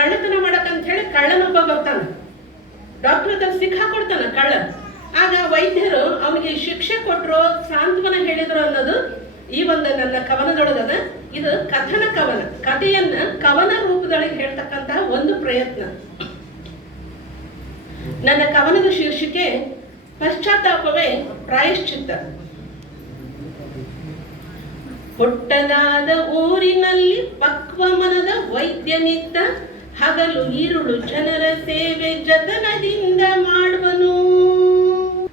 ಕಳ್ಳತನ ಮಾಡಕ್ಕಂತ ಹೇಳಿ ಕಳ್ಳನೊಬ್ಬ ಬರ್ತಾನ, ಡಾಕ್ಟರ್ ಹತ್ರ ಸಿಕ್ಕಾಕೊಡ್ತಾನ ಕಳ್ಳ. ಆಗ ವೈದ್ಯರು ಅವನಿಗೆ ಶಿಕ್ಷೆ ಕೊಟ್ಟರು, ಸಾಂತ್ವನ ಹೇಳಿದ್ರು ಅನ್ನೋದು ಈ ಒಂದು ನನ್ನ ಕವನದೊಳಗದ. ಇದು ಕಥನ ಕವನ, ಕಥೆಯನ್ನ ಕವನ ರೂಪದೊಳಗೆ ಹೇಳ್ತಕ್ಕಂತಹ ಒಂದು ಪ್ರಯತ್ನ. ನನ್ನ ಕವನದ ಶೀರ್ಷಿಕೆ ಪಶ್ಚಾತ್ತಾಪವೇ ಪ್ರಾಯಶ್ಚಿತ್ತ. ಪುಟ್ಟದಾದ ಊರಿನಲ್ಲಿ ಪಕ್ವ ಮನದ ವೈದ್ಯನಿದ್ದ, ಹಗಲು ಈರುಳು ಜನರ ಸೇವೆ ಜತನದಿಂದ ಮಾಡುವನು.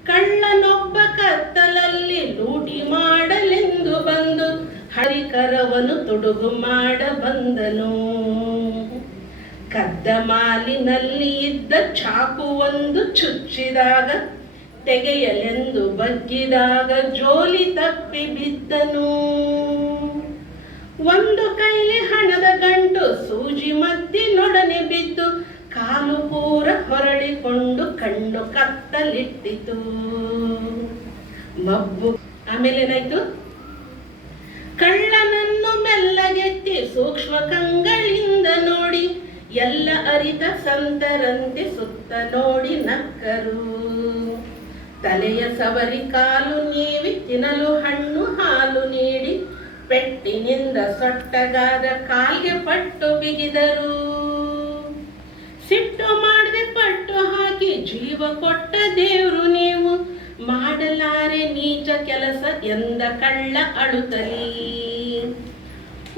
ಕಳ್ಳನೊಬ್ಬ ಕತ್ತಲಲ್ಲಿ ಲೂಟಿ ಮಾಡಲೆಂದು ಬಂದು ಹರಿಕರವನು ತುಡುಗು ಮಾಡ ಬಂದನು. ಕದ್ದ ಮಾಲಿನಲ್ಲಿ ಇದ್ದ ಚಾಕು ಒಂದು ಚುಚ್ಚಿದಾಗ, ತೆಗೆಯಲೆಂದು ಬಗ್ಗಿದಾಗ ಜೋಲಿ ತಪ್ಪಿ ಬಿದ್ದನು. ಒಂದು ಕೈಲಿ ಹಣದ ಗಂಟು ಸೂಜಿ ಮದ್ದಿನೊಡನೆ ಬಿದ್ದು, ಕಾಲು ಪೂರ ಹೊರಳಿಕೊಂಡು ಕಣ್ಣು ಕತ್ತಲಿಟ್ಟಿತು. ಮಬ್ಬು. ಆಮೇಲೆ ಏನಾಯ್ತು? ಕಳ್ಳನನ್ನು ಮೆಲ್ಲಗೆತ್ತಿ ಸೂಕ್ಷ್ಮ ಕಂಗಳಿಂದ ನೋಡಿ, ಎಲ್ಲ ಅರಿತ ಸಂತರಂತೆ ಸುತ್ತ ನೋಡಿ ನಕ್ಕರು. ತಲೆಯ ಸವರಿ ಕಾಲು ನೀವಿ ತಿನ್ನಲು ಹಣ್ಣು ಹಾಲು ನೀಡಿ, ಪೆಟ್ಟಿನಿಂದ ಸೊಟ್ಟಗಾದ ಕಾಲ್ಗೆ ಪಟ್ಟು ಬಿಗಿದರು. ಸಿಟ್ಟು ಮಾಡದೆ ಪಟ್ಟು ಹಾಕಿ ಜೀವ ಕೊಟ್ಟ ದೇವ್ರು ನೀವು, ಮಾಡಲಾರೆ ನೀಚ ಕೆಲಸ ಎಂದ ಕಳ್ಳ ಅಳುತ್ತಲೀ.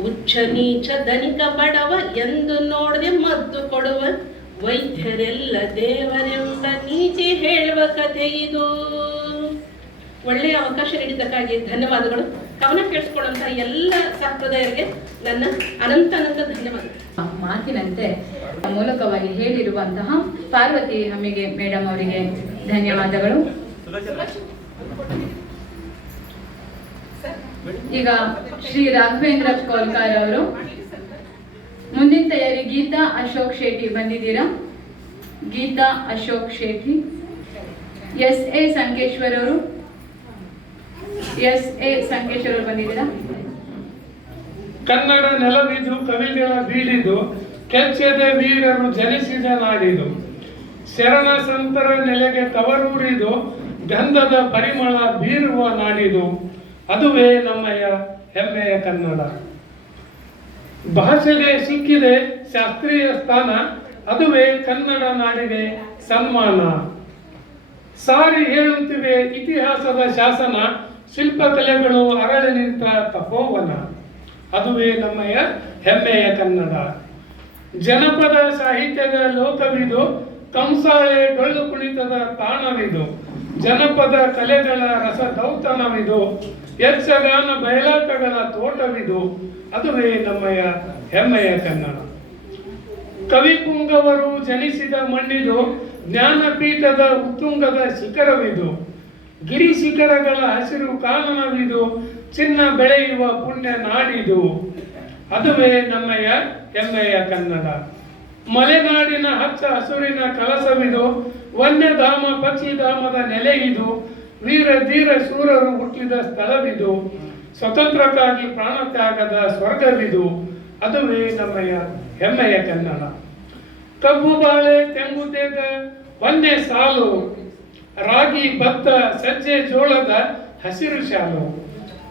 ಉಚ್ಚ ನೀಚ ಧನಿಕ ಬಡವ ಎಂದು ನೋಡದೆ ಮದ್ದು ಕೊಡುವ, ವೈದ್ಯರೆಲ್ಲ ದೇವರೆಂಬ ನೀತಿ ಹೇಳುವ ಕಥೆ ಇದು. ಒಳ್ಳೆಯ ಅವಕಾಶ ನೀಡಿದ್ದಕ್ಕಾಗಿ ಧನ್ಯವಾದಗಳು. ಕವನ ಕೇಳಿಸ್ಕೊಳ್ಳುವಂತ ಎಲ್ಲ ಸಂಪ್ರದಾಯರಿಗೆ ನನ್ನ ಅನಂತ ಧನ್ಯವಾದಗಳು. ಮಾತಿನಂತೆ ಮೂಲಕವಾಗಿ ಹೇಳಿರುವಂತಹ ಪಾರ್ವತಿ ಹಮ್ಮಿಗೆ ಮೇಡಮ್ ಅವರಿಗೆ ಧನ್ಯವಾದಗಳು. ಈಗ ಶ್ರೀ ರಾಘವೇಂದ್ರ ಕೋಲ್ಕಾರ್ ಅವರು ಮುಂದಿನ ತಯಾರಿ. ಗೀತಾ ಅಶೋಕ್ ಶೆಟ್ಟಿ ಬಂದಿದ್ದೀರಾ? ಗೀತಾ ಅಶೋಕ್ ಶೆಟ್ಟಿ. ಎಸ್.ಎ. ಸಂಕೇಶ್ವರ್ ಅವರು ಬಂದಿದ್ದೀರಾ? ಕನ್ನಡ ನೆಲವಿದು ಕವಿಗಳ ಬೀಳಿದು, ಕೆಚ್ಚೆದೆ ವೀರರು ಜನಿಸಿದ ನಾಡಿದು. ಶರಣ ಸಂತರ ನೆಲೆಗೆ ತವರೂರಿದು, ಗಂಧದ ಪರಿಮಳ ಬೀರುವ ನಾಡಿದು. ಅದುವೇ ನಮ್ಮಯ ಹೆಮ್ಮೆಯ ಕನ್ನಡ. ಭಾಷೆಗೆ ಸಿಕ್ಕಿದೆ ಶಾಸ್ತ್ರೀಯ ಸ್ಥಾನ, ಅದುವೇ ಕನ್ನಡ ನಾಡಿಗೆ ಸನ್ಮಾನ. ಸಾರಿ ಹೇಳುತ್ತಿವೆ ಇತಿಹಾಸದ ಶಾಸನ, ಶಿಲ್ಪಕಲೆಗಳು ಅರಳಿ ನಿಂತ ತಪೋವನ. ಅದುವೇ ನಮ್ಮಯ ಹೆಮ್ಮೆಯ ಕನ್ನಡ. ಜನಪದ ಸಾಹಿತ್ಯದ ಲೋಕವಿದು, ಕಂಸಾಳೆ ಡೊಳ್ಳು ಕುಣಿತದ ತಾಣವಿದು. ಜನಪದ ಕಲೆಗಳ ರಸದೌತಣವಿದು, ಯಕ್ಷಗಾನ ಬಯಲಾಟಗಳ ತೋಟವಿದು. ಅದುವೇ ನಮ್ಮಯ ಹೆಮ್ಮೆಯ ಕನ್ನಡ. ಕವಿಪುಂಗವರು ಜನಿಸಿದ ಮಣ್ಣಿದು, ಜ್ಞಾನಪೀಠದ ಉತ್ತುಂಗದ ಶಿಖರವಿದು. ಗಿರಿ ಶಿಖರಗಳ ಹಸಿರು ಕಾನನವಿದು, ಚಿನ್ನ ಬೆಳೆಯುವ ಪುಣ್ಯ ನಾಡಿದು. ಅದುವೇ ನಮ್ಮಯ ಹೆಮ್ಮೆಯ ಕನ್ನಡ. ಮಲೆನಾಡಿನ ಹಚ್ಚ ಹಸುರಿನ ಕಲಸವಿದು, ವನ್ಯಧಾಮ ಪಕ್ಷಿಧಾಮದ ನೆಲೆಯಿದು. ವೀರ ಧೀರ ಶೂರರು ಹುಟ್ಟಿದ ಸ್ಥಳವಿದು, ಸ್ವತಂತ್ರಕ್ಕಾಗಿ ಪ್ರಾಣ ತ್ಯಾಗದ ಸ್ವರ್ಗವಿದು. ಅದುವೇ ನಮ್ಮಯ ಹೆಮ್ಮೆಯ ಕನ್ನಡ. ಕಬ್ಬು ಬಾಳೆ ತೆಂಗುತೇಗ ವನ್ಯ ಸಾಲು, ರಾಗಿ ಭತ್ತ ಸಜ್ಜೆ ಜೋಳದ ಹಸಿರು ಶಾಲು.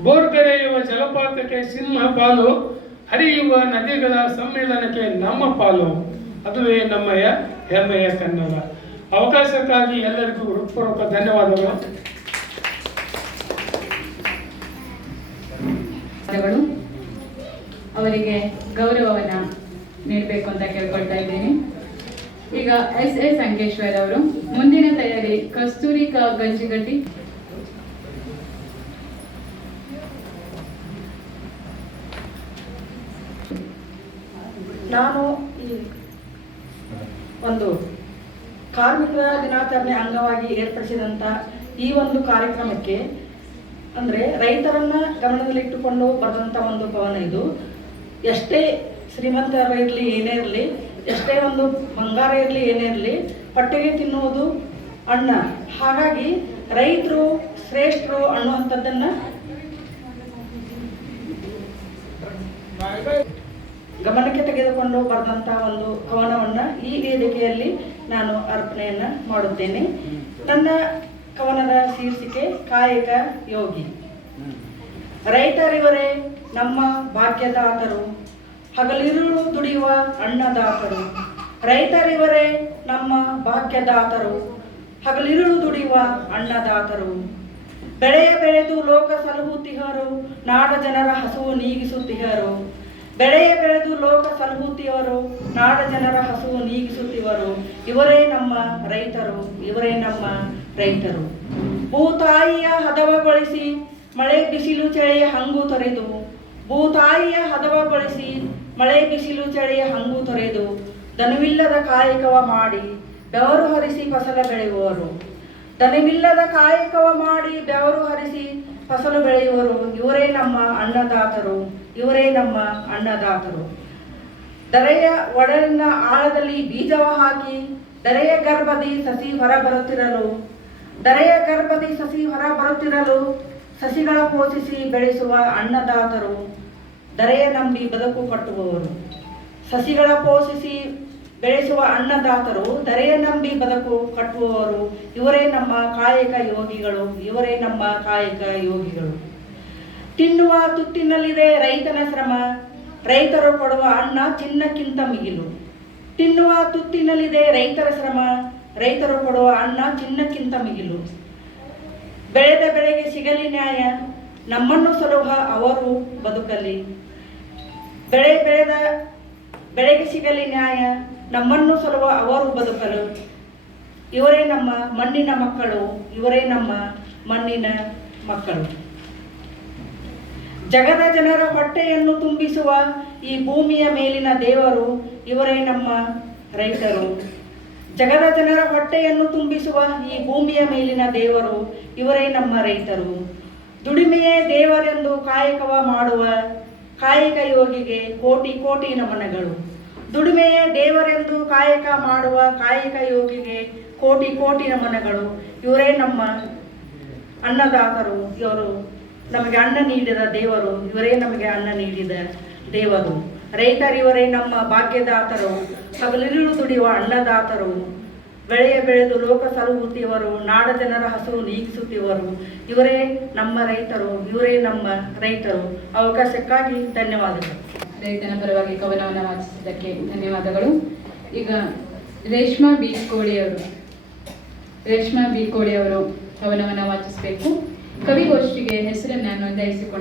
ಬೋರ್ಗರೆಯುವ ಜಲಪಾತಕ್ಕೆ ಸಿಂಹ ಪಾಲು, ಹರಿಯುವ ನದಿಗಳ ಸಮ್ಮೇಳನಕ್ಕೆ ನಮ್ಮ ಪಾಲು. ಅದುವೇ ನಮ್ಮಯ ಹೆಮ್ಮೆಯ ಕನ್ನಡ. ಅವಕಾಶಕ್ಕಾಗಿ ಎಲ್ಲರಿಗೂ ಹೃತ್ಪೂರ್ವಕ ಧನ್ಯವಾದಗಳು. ಅವರಿಗೆ ಗೌರವವನ್ನ ನೀಡಬೇಕು ಅಂತ ಕೇಳ್ಕೊಳ್ತಾ ಇದ್ದೀನಿ. ಈಗ ಎಸ್.ಎ. ಸಂಕೇಶ್ವರ್ ಅವರು ಮುಂದಿನ ತಯಾರಿ. ಕಸ್ತೂರಿ ಗಂಜಿಗಟ್ಟಿ. ನಾನು ಈ ಒಂದು ಕಾರ್ಮಿಕರ ದಿನಾಚರಣೆ ಅಂಗವಾಗಿ ಏರ್ಪಡಿಸಿದಂಥ ಈ ಒಂದು ಕಾರ್ಯಕ್ರಮಕ್ಕೆ ಅಂದರೆ ರೈತರನ್ನ ಗಮನದಲ್ಲಿಟ್ಟುಕೊಂಡು ಬರೆದಂಥ ಒಂದು ಕವನ ಇದು. ಎಷ್ಟೇ ಶ್ರೀಮಂತರ ಇರಲಿ ಏನೇ ಇರಲಿ, ಎಷ್ಟೇ ಒಂದು ಬಂಗಾರ ಇರಲಿ ಏನೇ ಇರಲಿ, ಹೊಟ್ಟೆಗೆ ತಿನ್ನುವುದು ಅನ್ನ. ಹಾಗಾಗಿ ರೈತರು ಶ್ರೇಷ್ಠರು ಅನ್ನುವಂಥದ್ದನ್ನು ಗಮನಕ್ಕೆ ತೆಗೆದುಕೊಂಡು ಬರೆದಂಥ ಒಂದು ಕವನವನ್ನು ಈ ವೇದಿಕೆಯಲ್ಲಿ ನಾನು ಅರ್ಪಣೆಯನ್ನು ಮಾಡುತ್ತೇನೆ. ನನ್ನ ಕವನದ ಶೀರ್ಷಿಕೆ ಕಾಯಕ ಯೋಗಿ. ರೈತರಿವರೇ ನಮ್ಮ ಭಾಗ್ಯದಾತರು, ಹಗಲಿರುಳು ದುಡಿಯುವ ಅನ್ನದಾತರು. ರೈತರಿವರೇ ನಮ್ಮ ಭಾಗ್ಯದಾತರು, ಹಗಲಿರುಳು ದುಡಿಯುವ ಅನ್ನದಾತರು. ಬೆಳೆಯ ಬೆಳೆದು ಲೋಕ ಸಲಹುತ್ತಿಹರು, ನಾಡ ಜನರ ಹಸುವು ನೀಗಿಸುತ್ತಿಹರು. ಬೆಳೆಯ ಬೆಳೆದು ಲೋಕ ಸಲಹುತ್ತಿಹರು, ನಾಡ ಜನರ ಹಸುವು ನೀಗಿಸುತ್ತಿವರು. ಇವರೇ ನಮ್ಮ ರೈತರು, ಇವರೇ ನಮ್ಮ ರೈತರು. ಭೂತಾಯಿಯ ಹದವಗೊಳಿಸಿ ಮಳೆ ಬಿಸಿಲು ಚಳಿಯ ಹಂಗು ತೊರೆದು, ಭೂತಾಯಿಯ ಹದವಗೊಳಿಸಿ ಮಳೆ ಬಿಸಿಲು ಚಳಿಯ ಹಂಗು ತೊರೆದು, ದನವಿಲ್ಲದ ಕಾಯಕವ ಮಾಡಿ ಬೆವರು ಹರಿಸಿ ಫಸಲ ಬೆಳೆಯುವರು. ದನವಿಲ್ಲದ ಕಾಯಕವ ಮಾಡಿ ಬೆವರು ಹರಿಸಿ ಫಸಲು ಬೆಳೆಯುವರು. ಇವರೇ ನಮ್ಮ ಅನ್ನದಾತರು, ಇವರೇ ನಮ್ಮ ಅನ್ನದಾತರು. ದರೆಯ ಒಡಲಿನ ಆಳದಲ್ಲಿ ಬೀಜವ ಹಾಕಿ ದರೆಯ ಗರ್ಭದಿ ಸಸಿ ಹೊರ ಬರುತ್ತಿರಲು, ದರೆಯ ಗರ್ಭದಿ ಸಸಿ ಹೊರ ಬರುತ್ತಿರಲು ಸಸಿಗಳ ಪೋಷಿಸಿ ಬೆಳೆಸುವ ಅನ್ನದಾತರು. ದರೆಯ ನಂಬಿ ಬದುಕು ಕಟ್ಟುವವರು. ಸಸಿಗಳ ಪೋಷಿಸಿ ಬೆಳೆಸುವ ಅನ್ನದಾತರು, ದರೆಯ ನಂಬಿ ಬದುಕು ಕಟ್ಟುವವರು. ಇವರೇ ನಮ್ಮ ಕಾಯಕ ಯೋಗಿಗಳು, ಇವರೇ ನಮ್ಮ ಕಾಯಕ ಯೋಗಿಗಳು. ತಿನ್ನುವ ತುತ್ತಿನಲ್ಲಿದೆ ರೈತನ ಶ್ರಮ, ರೈತರು ಕೊಡುವ ಅನ್ನ ಚಿನ್ನಕ್ಕಿಂತ ಮಿಗಿಲು. ತಿನ್ನುವ ತುತ್ತಿನಲ್ಲಿದೆ ರೈತರ ಶ್ರಮ, ರೈತರು ಕೊಡುವ ಅನ್ನ ಚಿನ್ನಕ್ಕಿಂತ ಮಿಗಿಲು. ಬೆಳೆದ ಬೆಳೆಗೆ ಸಿಗಲಿ ನ್ಯಾಯ, ನಮ್ಮನ್ನು ಸಲುಹ ಅವರು ಬದುಕಲಿ. ಬೆಳೆದ ಬೆಳೆಗೆ ಸಿಗಲಿ ನ್ಯಾಯ, ನಮ್ಮನ್ನು ಸಲುವ ಅವರು ಬದುಕಲು. ಇವರೇ ನಮ್ಮ ಮಣ್ಣಿನ ಮಕ್ಕಳು, ಇವರೇ ನಮ್ಮ ಮಣ್ಣಿನ ಮಕ್ಕಳು. ಜಗದ ಜನರ ಹೊಟ್ಟೆಯನ್ನು ತುಂಬಿಸುವ ಈ ಭೂಮಿಯ ಮೇಲಿನ ದೇವರು, ಇವರೇ ನಮ್ಮ ರೈತರು. ಜಗದ ಜನರ ಹೊಟ್ಟೆಯನ್ನು ತುಂಬಿಸುವ ಈ ಭೂಮಿಯ ಮೇಲಿನ ದೇವರು, ಇವರೇ ನಮ್ಮ ರೈತರು. ದುಡಿಮೆಯೇ ದೇವರೆಂದು ಕಾಯಕವ ಮಾಡುವ ಕಾಯಕ ಯೋಗಿಗೆ ಕೋಟಿ ಕೋಟಿ ನಮನಗಳು. ದುಡಿಮೆಯೇ ದೇವರೆಂದು ಕಾಯಕ ಮಾಡುವ ಕಾಯಕ ಯೋಗಿಗೆ ಕೋಟಿ ಕೋಟಿ ನಮನಗಳು. ಇವರೇ ನಮ್ಮ ಅನ್ನದಾತರು, ಇವರು ನಮಗೆ ಅನ್ನ ನೀಡಿದ ದೇವರು, ಇವರೇ ನಮಗೆ ಅನ್ನ ನೀಡಿದ ದೇವರು. ರೈತರಿವರೇ ನಮ್ಮ ಭಾಗ್ಯದಾತರು, ಹಗಲಿರುಳು ದುಡಿಯುವ ಅನ್ನದಾತರು. ಬೆಳೆಯ ಬೆಳೆದು ಲೋಕ ಸಲಹುತ್ತಿವರು, ನಾಡ ಜನರ ಹಸುವು ನೀಗಿಸುತ್ತಿವರು. ಇವರೇ ನಮ್ಮ ರೈತರು, ಇವರೇ ನಮ್ಮ ರೈತರು. ಅವಕಾಶಕ್ಕಾಗಿ ಧನ್ಯವಾದಗಳು. ರೈತನ ಪರವಾಗಿ ಕವನವನ್ನು ವಾಚಿಸಿದ್ದಕ್ಕೆ ಧನ್ಯವಾದಗಳು. ಈಗ ರೇಷ್ಮಾ ಬಿ ಕೋಳಿ ಅವರು ಕವನವನ್ನು ವಾಚಿಸಬೇಕು. ಕವಿಗೋಷ್ಠಿಗೆ ಹೆಸರನ್ನು ನೋಂದಾಯಿಸಿಕೊಂಡು